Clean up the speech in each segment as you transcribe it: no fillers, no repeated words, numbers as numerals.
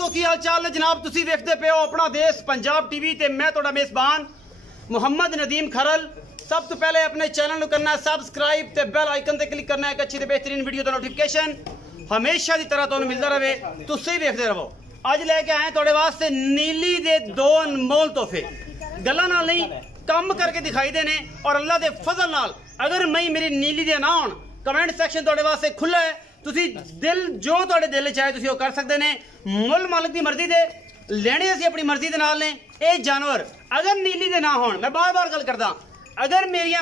दोस्तों की हाल चाल है जनाब। तुसी देखते पे हो अपना देश पंजाब टीवी ते मैं तुहाडा मेजबान मुहम्मद नदीम खरल। सब तो पहले अपने चैनल करना सबसक्राइब ते बेल आइकन ते क्लिक करना है एक अच्छी ते बेहतरीन वीडियो का नोटिफिकेशन हमेशा की तरह तुहानू मिलता रहे। तुसी देखते रहो। अज लेके आए तुहाडे वास्ते नीली दे दो अनमोल तोहफे। गल्लां नाल नहीं काम करके दिखाई देने और अल्लाह दे फजल नाल अगर मई मेरी नीली दे ना होण कमेंट सैक्शन तुहाडे वास्ते खुला है। तुसी दिल जो तुहाडे दिल चाहे तुसी कर सकते ने। मुल मालिक की मर्जी दे लेने असीं अपनी मर्जी दे नाल ने। ये जानवर अगर नीली दे ना होण मैं बार बार गल करदा अगर मेरिया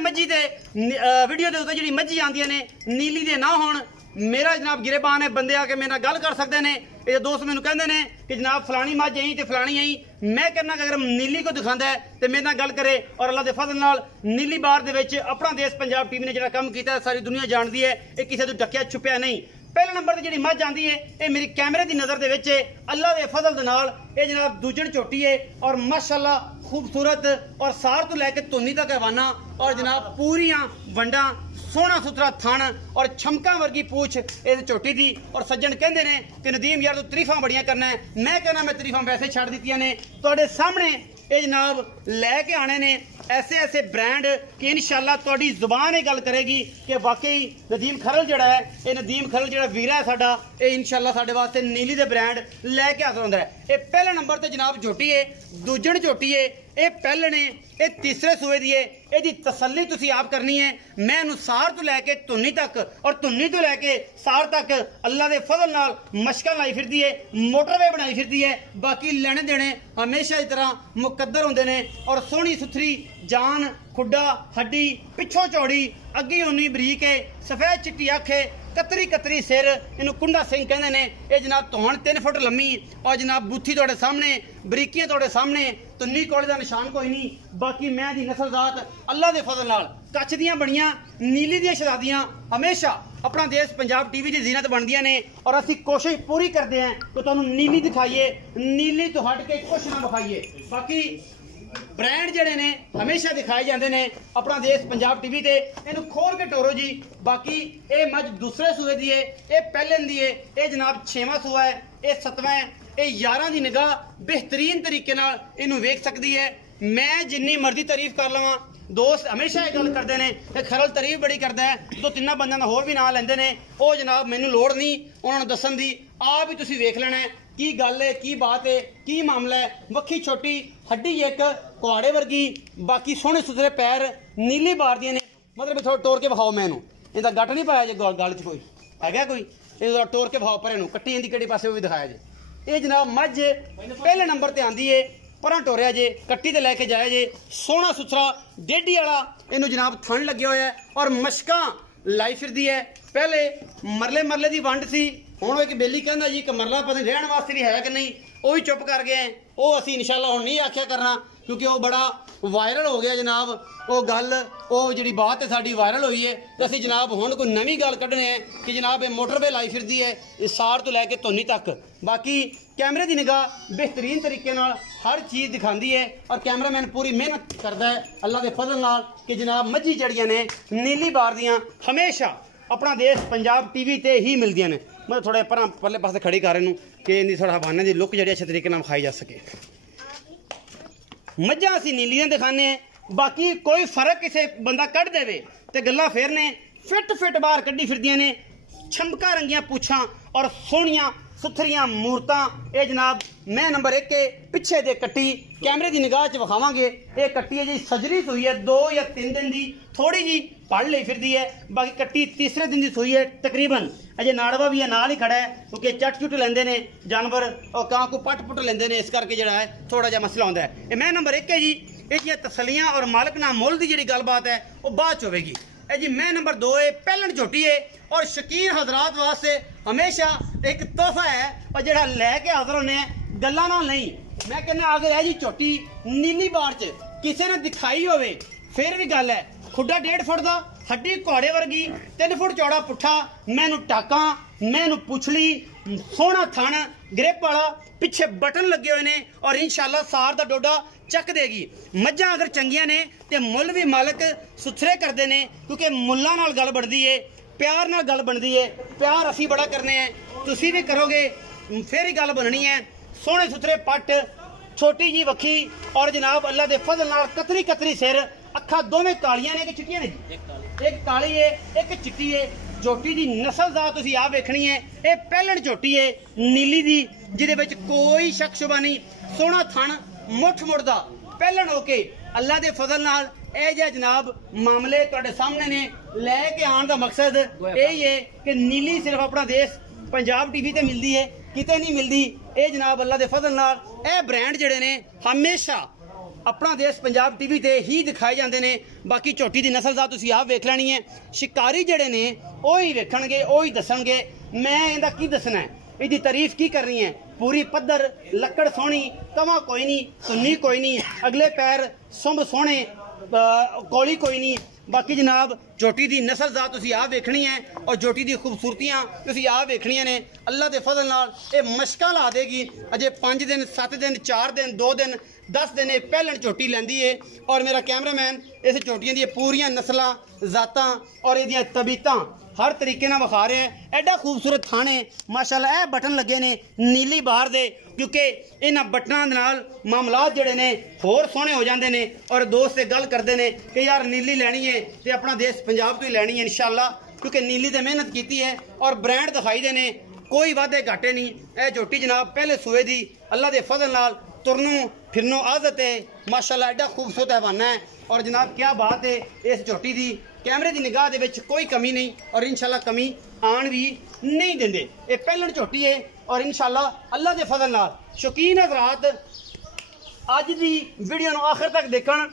मज्जी दे वीडियो दे उत्ते जिहड़ी मज्जी आंदियां ने नीली दे ना होण मेरा जनाब गिरेबान है बंदे आके मेरे नाल गल कर सकते हैं। ये दोस्त मैनू कहते हैं कि जनाब फलानी मझ आई तो फलानी आई। मैं कहना कि अगर नीली को दिखाता है तो मेरे नाल गल करे और अल्लाह के फजल नाल नीली बार दे विच अपना देश पंजाब टीवी ने जो काम किया सारी दुनिया जानती है। ये किसी तो डकिया छुपिया नहीं। पहले नंबर पर जी मझ आती है ये मेरी कैमरे की नज़र दे विच अल्लाह के फजल दे नाल ये जनाब दूजड़ झोटी है और माशाअल्लाह खूबसूरत और सार तो लैके धुनी तक हवाना और जनाब पूरियां वंडा सोहना सुथरा थन और छमका वर्गी पूछ इस झोटी की। और सज्जन कहते हैं कि नदीम यार तू तरीफा बड़ियां करना है। मैं कहना मैं तरीफा वैसे छड़ दी ने तुहाडे सामने ये जनाब लैके आने ने ऐसे ऐसे ब्रांड कि इंशाअल्लाह तुहाडी जुबान ये गल करेगी कि वाकई नदीम खरल जड़ा है ये नदीम खरल जड़ा वीरा है साडा ये इंशाअल्लाह साडे वास्ते नीली दे ब्रांड लैके हाजिर होंदा है। ये पहले नंबर ते जनाब झोटी है दूजण झोटी है ये पहले ने ये तीसरे सूए दी है। यदि तसल्ली तुसी आप करनी है। मैं इनू सार तो लैके धुनी तक और धुनी तो लैके सार तक अल्लाह के फजल नाल मशकां लाई फिरदी है मोटरवे बनाई फिरदी है। बाकी लेने देने हमेशा इस तरह मुकद्दर होंदे ने और सोहनी सुथरी जान खुड्डा हड्डी पिछों चौड़ी अगे उन्नी बरीक है सफेद चिट्टी अख है कतरी कतरी सिर इनू कुंडा सिंह कहते हैं। ये जनाब तोहन 3 फुट लम्मी और जनाब बूथी तुहाडे सामने बरीकियां तुहाडे सामने तुन्नी कोले का निशान कोई नहीं। बाकी मैं दी नस्ल जात अल्लाह के फजल नाल कच्छ दियां बड़ियां नीली दियां शहजादियां हमेशा अपना देश पंजाब टीवी की जीनत बनदियां ने और असी कोशिश पूरी करते हैं कि तुहानू नीली दिखाइए नीली तो हट के कुछ ना दिखाइए। बाकी ब्रांड जड़े ने हमेशा दिखाए जाते हैं अपना देश पंजाब टीवी ते इनू खोल के टोरो जी। बाकी ये मझ दूसरे सूए दी है ये पहले दी है ये जनाब 6वां सूआ है ये 7वां है ये 11 की निगाह बेहतरीन तरीके नाल इनू वेख सकती है। मैं जिन्नी मर्जी तारीफ कर लवां दोस्त हमेशा ये गल करते हैं खरल तारीफ बड़ी करता है 2-3 बंदों का होर भी नाम लेंदे ने वो जनाब मैनू लोड़ नहीं उन्होंने दसन दी आप ही तुसीं वेख लेना है की गल है की बात है की मामला है। वक्खी छोटी हड्डी एक कुहाड़े वर्गी बाकी सोहने सुथरे पैर नीली बार दियां ने मतलब थोड़ा टोर के विखाओ मैं इनका गट नहीं पाया जे गल च कोई है कोई ये टोर के विखाओ पर कट्टी इनकी किहड़े पासे भी दिखाया जे। ये जनाब मझ पहले नंबर पर आती है पर टोरिया जे कट्टी ते लैके जाया जे सोहना सुथरा डेढ़ी वाला इनू जनाब थन लग्या होया है और मशकां लाई फिरदी है। पहले मरले की वंड सी हुण एक बेली कहंदा जी कि मरला पता नहीं रहण वास्ते भी है कि नहीं वो भी चुप कर गए वो असी इंशाअल्लाह हुण नहीं आख्या करना क्योंकि वो बड़ा वायरल हो गया जनाब वो गल वो जी बात है साड़ी वायरल हुई है तो असी जनाब हुण कोई नवी गल कढ़ने हैं कि जनाब ये मोटरवे लाई फिरदी है इस सार तो लैके धुनी तक। बाकी कैमरे की निगाह बेहतरीन तरीके नाल हर चीज़ दिखाती है और कैमरामैन पूरी मेहनत करता है अल्लाह के फजल नाल कि जनाब मझी जड़ियां ने नीली बार दियां हमेशा अपना देश पंजाब टीवी ते ही मिलदियां ने। मैं थोड़ा पर परले पासे खड़ी कर इनू कि इनकी थोड़ा हवाने की लुक जी अच्छे तरीके नाल खाई जा सके। मझां असीं नीलियां दिखाने बाकी कोई फर्क किसी बंदा कढ़ देवे तो गल्लां फेर ने फिट बाहर कड्डी फिरदियां ने छमका रंगियां पूछां और सोहणियां सुथरियां मूरतां। ये जनाब मैं नंबर 1 के पिछे दे कट्टी कैमरे की निगाह च विखावांगे ये कट्टी है जी सजरी सूई है 2 या 3 दिन की थोड़ी जी पढ़ ली फिरदी है। बाकी कट्टी तीसरे दिन की सूई है तकरीबन अजे नाड़वा भी है नाल ही खड़ा है क्योंकि चट चुट लेंदे ने जानवर और कां को पट पुट लेंदे ने इस करके जिहड़ा है थोड़ा जिहा मसला होंदा है। ये मैं नंबर 1 है जी ये तसलियां और मालक नाम मुल की जी गलबात है वो बाद च होवेगी। जी मैं नंबर 2 है पहलन झोटी है और शकीन हजरात वास्ते हमेशा एक तोहफा है और जो लैके हाजिर होने गल्लां नाल नहीं। मैं कहना अगर है जी झोटी नीली बार च किसी ने दिखाई होवे फिर भी गल है खुड्डा 1.5 फुट का हड्डी घोड़े वर्गी 3 फुट चौड़ा पुट्ठा मैनू टाका मैनू पुछली सोहना थन ग्रिप वाला पिछे बटन लगे हुए ने और इंशाअल्लाह सार का डोडा चक देगी। मझां अगर चंगियां ने तो मुल भी मालक सुथरे करते हैं क्योंकि मुल्लां नाल गल बनती है प्यार नाल गल बनती है। प्यार असी बड़ा करने हैं तुसी भी करोगे फिर ही गल बननी है। सोहने सुथरे पट, छोटी जी वक्खी और जनाब अल्लाह के फजल नाल कतरी कतरी सिर, अखा दोवें कालियां ने कि चिट्टियां ने? एक काली है एक चिट्टी है। झोटी की नस्ल दा तुसीं आ वेखनी है। ये पहलण झोटी है नीली दी, जिहदे विच कोई शक शुबा नहीं। सोहना थण मुठ मुड़दा पहलण होके अल्लाह के फजल नाल ਇਹ ਜੇ जनाब मामले ਤੁਹਾਡੇ सामने ने लैके आने का मकसद यही है कि नीली सिर्फ अपना देश पंजाब टीवी ते मिलती है, किते नहीं मिलती। ये जनाब अल्लाह के फजल नाल ये ब्रांड जिहड़े ने हमेशा अपना देश पंजाब टीवी ते ही दिखाए जाते हैं। बाकी झोटी की नस्ल का तुसीं आप वेख लैनी है। शिकारी जिहड़े ने वही वेखणगे वही दसणगे। मैं इहदा की दसना है, इसकी तारीफ की करनी है। पूरी पद्धर लकड़ सोहनी, कवा कोई नहीं, सुन्नी कोई नहीं, अगले पैर सुंब सोहने, कौली कोई नहीं। बाकी जनाब झोटी की नस्ल दा तुसीं आ वेखनी है और झोटी की खूबसूरतियां तुसीं आ वेखनियां ने। अल्लाह के फजल नाल ये मशका ला देगी। अजे 5 दिन 7 दिन 4 दिन 2 दिन 10 दिन पहलण झोटी लैंदी है। और मेरा कैमरामैन इस झोटियां दी पूरियां नस्लां जातां और इहदियां तबीयतां हर तरीके नाल विखा रहा है। एडा खूबसूरत थाने माशाअल्लाह ए बटन लगे ने नीली बाहर दे, क्योंकि इन्हां बटनां दे नाल मामलात जिहड़े ने होर सोहने हो जाते हैं। और दोस्त से गल करते हैं कि यार नीली लैनी है तो अपना देश पंजाब तो ही लैनी है इंशाअल्लाह, क्योंकि नीली ते मेहनत की है और ब्रांड दिखाई दे ने, कोई वादे घाटे नहीं। यह झोटी जनाब पहले सूए दी अल्लाह के फजल नाल तुरनों फिरनों आदत है माशाअल्लाह। एडा खूबसूरत हैवाना है और जनाब क्या बात है, इस झोटी की कैमरे की निगाह दे विच कोई कमी नहीं और इंशाअल्लाह कमी आन भी नहीं देंगे। ये पहलण झोटी है और इंशाअल्लाह अल्लाह के फजल नाल शौकीन हज़रात अज की वीडियो नूं आखिर तक देखण,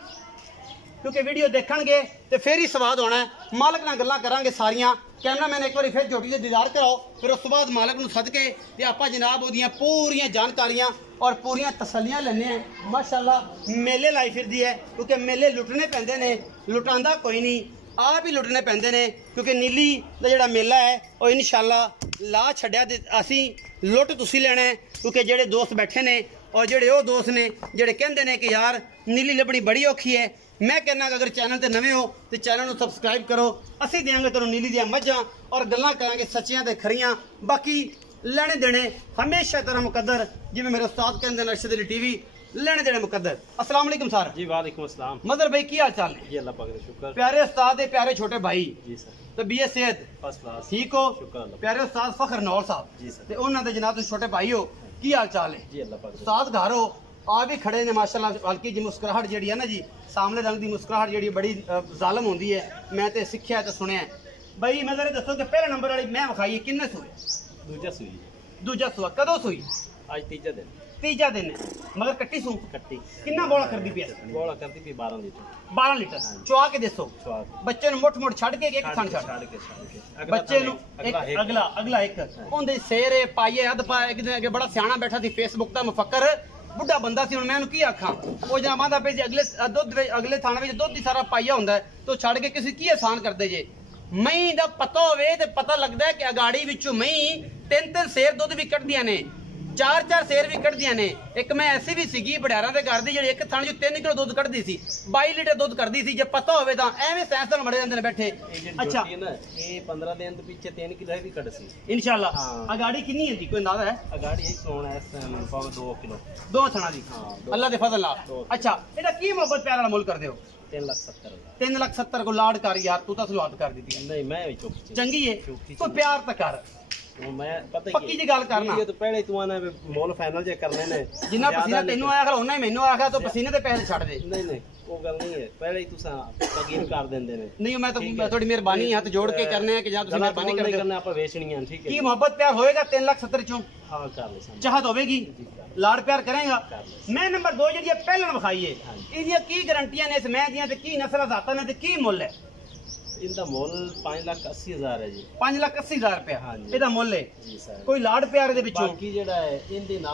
क्योंकि वीडियो देखणगे तो फिर ही स्वाद होना है। मालक नाल गल्लां करांगे सारियां। कैमरामैन एक बार फिर झोटी के दीदार कराओ, फिर उस बाद मालक नूं सद के ते आपां जनाब उहदियां पूरियां जानकारियां और पूरियां तसल्लियां लैने हैं। माशाअल्लाह मेले लाई फिरदी है, क्योंकि मेले लुटने पैंदे ने, लुटांदा कोई नहीं, आप ही लुटने पैंदे ने। क्योंकि नीली का जिहड़ा मेला है वो इंशाअल्लाह ला छड्या ते असीं लुट तुसीं लेना है। क्योंकि जेडे दोस्त बैठे ने और जेडे वो दोस्त ने जेडे कहंदे ने कि यार नीली लभनी बड़ी औखी है, मैं कहना अगर चैनल ते नवे हो तो चैनल को सबसक्राइब करो। असीं देंगे तुहानूं नीली दियां मझां और गल्लां करांगे सच्चियां ते खरियां। बाकी लेने देने हमेशा तरह मुकद्दर, जिवें मेरे उस्ताद कहंदे ने अर्शद अली टीवी, लेने देने मुकद्दर। अस्सलाम वालेकुम सर। जी वालेकुम अस्सलाम। मदर भाई की हाल चाल है? जी अल्लाह पाक का शुक्र। प्यारे उस्ताद है, प्यारे छोटे भाई जी सर। तबीयत सेहत फर्स्ट क्लास ठीक हो? शुक्र अल्लाह। प्यारे उस्ताद फखर नौल साहब जी सर। ते उन्हां दे जनाब तुसीं छोटे भाई हो, की हाल चाल है? जी अल्लाह पाक का उस्ताद घर हो, आ भी खड़े ने माशाअल्लाह। हल्की जी मुस्कुराहट जी है ना जी, सामने रंग की मुस्कुराहट जी बड़ी जालम होंदी है। मैं तो सिक्ख्या तो सुनिया भाई। मैं जरा दसो कि पहले नंबर वाली मैं विखाई किन्ने सूए? दूजा सुई। दूजा सूआ कदों सूई? आज तीजा दिन। तीजा दिन है, मगर कट्टी सू कट्टी किन्ना बोला कर दी पिया? बोला करती थी 12 लीटर। 12 लीटर चुआ के दसो। बच्चे नु मुठ मुठ छड़ के एक थान छड़ के बच्चे नु एक अगला अगला एक ओंदे सेरे पाइए अध पा एक दिन अगे बड़ा सियाना बैठा सी फेसबुक दा मुफक्कर बुढ़ा बंदा सी। हुण मैं उन्हें की आखां, वो जनाब आंदा पे अगले दुध अगले थाने में दुध ही सारा पाइया हुंदा है तो छड़ के किसी की एहसान करदे जे। मई दा पता होवे ते पता लगदा है कि अगाड़ी विचों मई 3-3 सेर दुध भी कढदियां ने, 4-4 सेर भी कढदियां ने। एक मैं ऐसी भी सीगी बड़ियारा दे घर दी जिहड़ी एक थाने 3 किलो दुध कढदी सी, 22 लीटर दुध करदी सी। जे पता होवे तां एवें साइंसदान बड़े रहंदे ने बैठे। अच्छा ये 15 दिन तो पीछे 3 किलो भी कढ सी इंशाअल्लाह। हाँ। अगाड़ी कितनी है जी, कोई अंदाजा है? अगाड़ी यही सोना है 2 किलो 2 थणा दी। हाँ, अल्लाह दे फजल नाल। अच्छा एदा की मोहब्बत प्यार वाला मुल कर दियो? 3,70,000। 3,70,000 को लाड कर यार, तू तो शुरुआत कर दी थी। नहीं मैं भी चुप चंगी है तो प्यार तो कर, मैं पता पक्की जी गल करना। ये तो पहले तू आना मोल फाइनल जे करने ने जिन्ना पसीना तेनू आया खला उन्ना ही मैनू आया, तो पसीने ते पैसे छड़ दे। नहीं नहीं वो गल नहीं है, पहले ही तुसा तकीन कर देंदे ने। नहीं मैं तो थोड़ी मेहरबानी हाथ जोड़ के करने हैं कि जा तुसी मेहरबानी कर दे। करने आप बेचनी है ठीक है। की मोहब्बत प्यार होएगा 3,70,000 चों? हां कर ले। चाहत होवेगी, लाड प्यार करेगा। मैं नंबर 2 जी पहले विखाई है, इहदी की गारंटियां ने इस मैं दियां ते की नस्ल जाता ने ते की मुੱਲ है? इनका मोल 5,80,000 है जी। 5,80,000 रुपया हाँ जी। ਇਹਦਾ ਮੁੱਲ ਹੈ जी सर। ਕੋਈ ਲਾੜ ਪਿਆਰ ਦੇ ਵਿੱਚੋਂ? बाकी जेड़ा है इनदी ना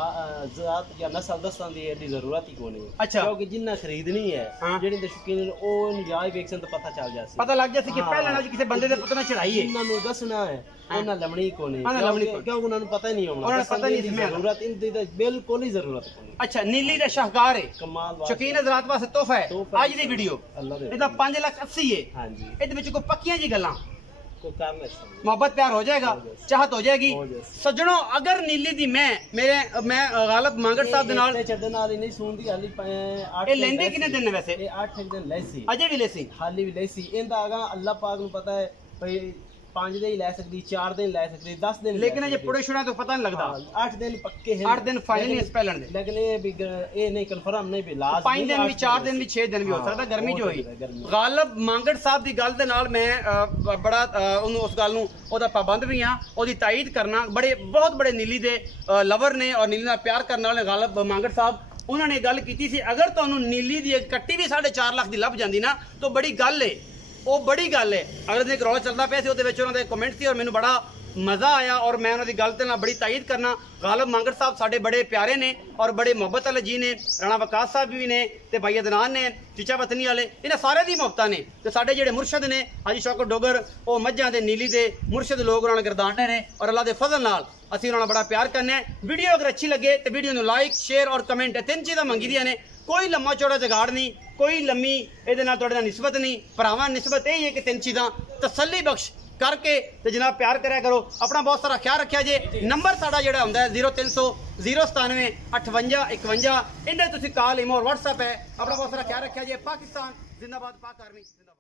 जात या नस्ल दसन दी एडी जरूरत ही कोनी। अच्छा। क्योंकि जिन्ना खरीदनी है हाँ। जेड़ी दे शौकीन ओ इन जाय वेखसन तो पता चल जासी। ਪਤਾ ਲੱਗ ਜਾਸੀ ਕਿ ਪਹਿਲਾਂ ਨਾਲ ਕਿਸੇ ਬੰਦੇ ਦੇ ਪੁੱਤ ਨੇ ਚੜਾਈ ਹੈ। इन्हां नु दसना है ਉਹਨਾਂ ਲਮਣੀ ਕੋਨੀ। ਉਹਨਾਂ ਲਮਣੀ क्योंकि ਉਹਨਾਂ ਨੂੰ ਪਤਾ ਹੀ ਨਹੀਂ ਹੋਣਾ। ਉਹਨਾਂ ਨੂੰ ਪਤਾ ਨਹੀਂ ਸੀ ਮੈਂ ਜ਼ਰੂਰਤ ਇਨਦੀ ਤਾਂ ਬਿਲਕੁਲ ਹੀ ਜ਼ਰੂਰਤ ਕੋਨੀ। ਅੱਛਾ ਨੀਲੀ ਦਾ ਸ਼ਾਹਕਾਰ ਹੈ, कमाल बात ਸ਼ੌਕੀਨ ਹਜ਼ਰਾਤ ਵਾਸਤੇ ਤੋਹਫਾ ਹੈ ਤੋਹਫਾ ਅੱਜ ਦੀ ਵੀਡੀਓ। अल्लाह दे। ਇਹਦਾ 5,80,000 ਹੈ। हां जी। ਇਹਦੇ ਵਿੱਚ ਕੋਈ ਪੱਕੀਆਂ ਜੀ ਗੱਲਾਂ को करना चाहिए। मोहब्बत प्यार हो जाएगा, चाहत हो जाएगी। सज्जनों अगर नीली दी मैं गालिब मांगड़ साहब दे नाल छड्डन नाल नहीं सुनदी हाली 8 ਇਹ ਲੈਂਦੇ ਕਿੰਨੇ ਦਿਨ ਨੇ ਵੈਸੇ? ਇਹ 8 ਦਿਨ ਲੈਸੀ ਅਜੇ ਵੀ ਲੈਸੀ ਹਾਲੀ ਵੀ ਲੈਸੀ। ਇਹਦਾ ਅਗਾ ਅੱਲਾਹ ਪਾਕ ਨੂੰ ਪਤਾ ਹੈ ਭਈ 5 दिन ਲੈ ਸਕਦੀ, 4 दिन ਲੈ ਸਕਦੀ, 10 दिन। लेकिन ये पुड़े शुड़ा तो पता नहीं लगता। 8 दिन पक्के हैं, 8 दिन फाइनली स्पेलन दे, लेकिन ये नहीं कंफर्म नहीं भी लास्ट 5 दिन भी 4 दिन भी 6 दिन भी हो सकता। गर्मी जो हुई गालिब मांगड़ साहब ਦੀ ਗੱਲ ਦੇ ਨਾਲ ਮੈਂ ਬੜਾ ਉਹਨੂੰ ਉਸ ਗੱਲ ਨੂੰ ਉਹਦਾ ਪਾਬੰਦ ਵੀ ਹਾਂ, ਉਹਦੀ ਤਾਇਦ ਕਰਨਾ। ਬਹੁਤ ਬੜੇ ਨੀਲੀ ਦੇ ਲਵਰ ਨੇ ਔਰ ਨੀਲੀ ਨਾਲ ਪਿਆਰ ਕਰਨ ਵਾਲੇ गालिब मांगड़ साहब ਉਹਨਾਂ ਨੇ ਗੱਲ ਕੀਤੀ ਸੀ ਅਗਰ ਤੁਹਾਨੂੰ ਨੀਲੀ ਦੀ ਇੱਕ ਕੱਟੀ ਵੀ 4.5 ਲੱਖ ਦੀ ਲੱਭ ਜਾਂਦੀ ਨਾ ਤਾਂ ਬੜੀ ਗੱਲ ਏ, ਉਹ ਬੜੀ ਗੱਲ ਹੈ। ਅਗਲੇ ਦਿਨ ਇੱਕ ਰੌਲਾ ਚੱਲਦਾ ਪਿਆ ਸੀ, ਉਹਦੇ ਵਿੱਚ ਉਹਨਾਂ ਦੇ ਕਮੈਂਟ ਸੀ ਔਰ ਮੈਨੂੰ ਬੜਾ ਮਜ਼ਾ ਆਇਆ ਔਰ ਮੈਂ ਉਹਨਾਂ ਦੀ ਗੱਲ ਤੇ ਨਾਲ ਬੜੀ ਤਾਇਦ ਕਰਨਾ। गालिब मांगड़ ਸਾਹਿਬ ਸਾਡੇ ਬੜੇ ਪਿਆਰੇ ਨੇ ਔਰ ਬੜੇ ਮੁਹੱਬਤ ਵਾਲੇ ਜੀ ਨੇ। ਰਾਣਾ ਵਕਾਸ ਸਾਹਿਬ ਵੀ ਨੇ ਤੇ ਭਾਈ ਅਦਨਾਨ ਨੇ, ਚੀਚਾ ਵਤਨੀ ਵਾਲੇ, ਇਹਨਾਂ ਸਾਰੇ ਦੀ ਮੁਹੱਬਤਾਂ ਨੇ। ਤੇ ਸਾਡੇ ਜਿਹੜੇ ਮੁਰਸ਼ਦ ਨੇ ਹਾਜੀ ਸ਼ੌਕਤ ਡੋਗਰ, ਉਹ ਮੱਝਾਂ ਦੇ ਨੀਲੀ ਦੇ ਮੁਰਸ਼ਦ ਲੋਕ ਉਹਨਾਂ ਨਾਲ ਗਰਦਾਨੇ ਨੇ ਔਰ ਅੱਲਾਹ ਦੇ ਫਜ਼ਲ ਨਾਲ ਅਸੀਂ ਉਹਨਾਂ ਨਾਲ ਬੜਾ ਪਿਆਰ ਕਰਨੇ। ਵੀਡੀਓ ਅਗਰ ਅੱਛੀ ਲੱਗੇ ਤੇ ਵੀਡੀਓ ਨੂੰ ਲਾਈਕ ਸ਼ੇਅਰ ਔਰ ਕਮੈਂਟ, ਤਿੰਨ ਚੀਜ਼ਾਂ ਮੰਗੀ ਦੀਆਂ ਨੇ। ਕੋਈ ਲੰਮਾ ਚੌੜਾ ਜਗਾੜ ਨਹੀਂ, ਕੋਈ ਲੰਮੀ ਇਹਦੇ ਨਾਲ ਤੁਹਾਡੇ ਨਾਲ ਨਿਸਬਤ ਨਹੀਂ। ਭਰਾਵਾਂ ਨਿਸਬਤ ਇਹ ਹੀ ਹੈ ਕਿ ਤਿੰਨ ਚੀਜ਼ਾਂ ਤਸੱਲੀ ਬਖਸ਼ करके ते जनाब प्यार करा करो। अपना बहुत सारा ख्याल रखा जे। नंबर साडा जिहड़ा हुंदा है 0300 097 58 51, इन्हें तुसीं कॉल इमो और व्हाट्सएप है। अपना बहुत सारा ख्याल रखा जे। पाकिस्तान जिंदाबाद, पाक आर्मी जिंदाबाद।